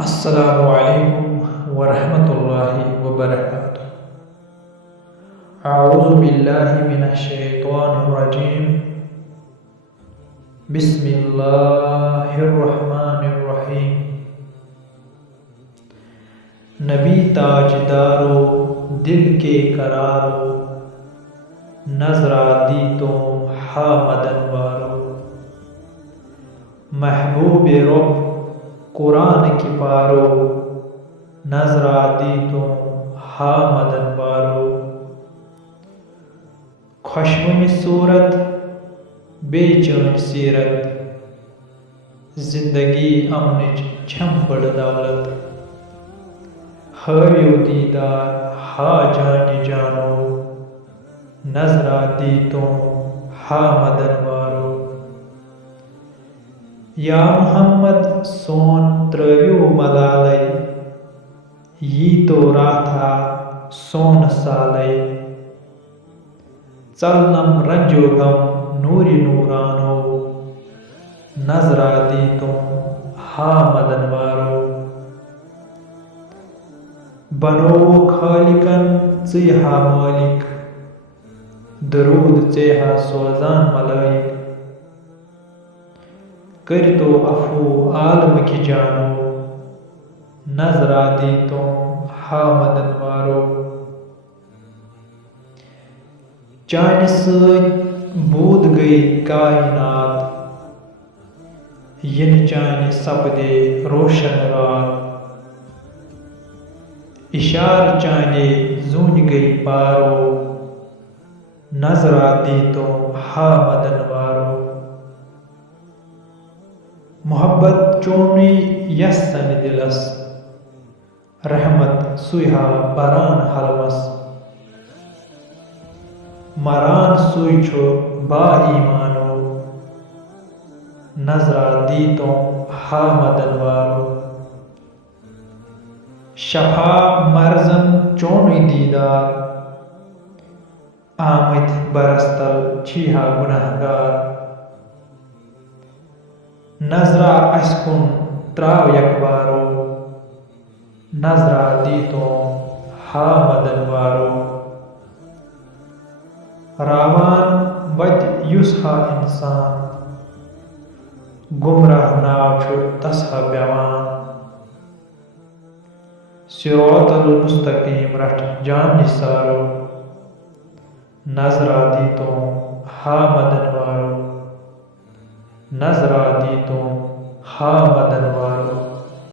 السلام علیکم ورحمۃ اللہ وبرکاتہ۔ اعوذ باللہ من الشیطان الرجیم، بسم اللہ الرحمن الرحیم۔ نبی تاجدارو دل کے قرارو، نظرہ دی تم ہا مدن وارو۔ محبوب رب قرآن کی پارو، نظرہ دی تم ہا مدن وارو۔ خوشوٕنۍ صورت بے چٲنۍ سیرت، زندگی امنٕچ چھم بڑ دولت۔ ہٲوِو دیدار ہا جانہِ جانو، نظرہ دی تم ہا مدن وارو۔ یا محمد سون ترٲوِو ملالے، ییٖتو راتھا سون سالے۔ ژلنم رنجو غم نوٗرِ نوٗرانو، نظرہ دی تم ہا مدن وارو۔ بنووُکھ خالقن ژٕے ہا مٲلِک، درود ژے ہا سوزان ملائک۔ کٔرۍتو عفو عالمٕکہِ جانو، نظرہ دی تم ہا مدن وارو۔ چانہِ سۭتۍ بود گٔیہِ کائنات، یِنہٕ چانہِ سپدے روشن رات۔ اِشارٕ چانے زوٗنہِ گٔیہِ پارو، نظرہ دی تم ہا مدن وارو۔ محبت چونُے یژھن دلس، رحمت سُے ہا بران حلمس۔ مران سُے چھُ با ایمانو، نظرہ دی تم ہا مدن وارو۔ شفا مرزن چونُے دیدار، آمٕتۍ برس تل چھی ہا گُناہ گار۔ نظرہ اَسہِ کُن تراو یکبارو، نظرہ دی تم ہا مدن وارو۔ راوان وتہِ یُس ہا اِنسان، گمراہ ناو چھُ تس ہا پیوان۔ صراط المستقیم رٹھ جان نثارو، نظرہ دی تم ہا مدن وارو۔ نظرہ دی تم ہا مدن وارو۔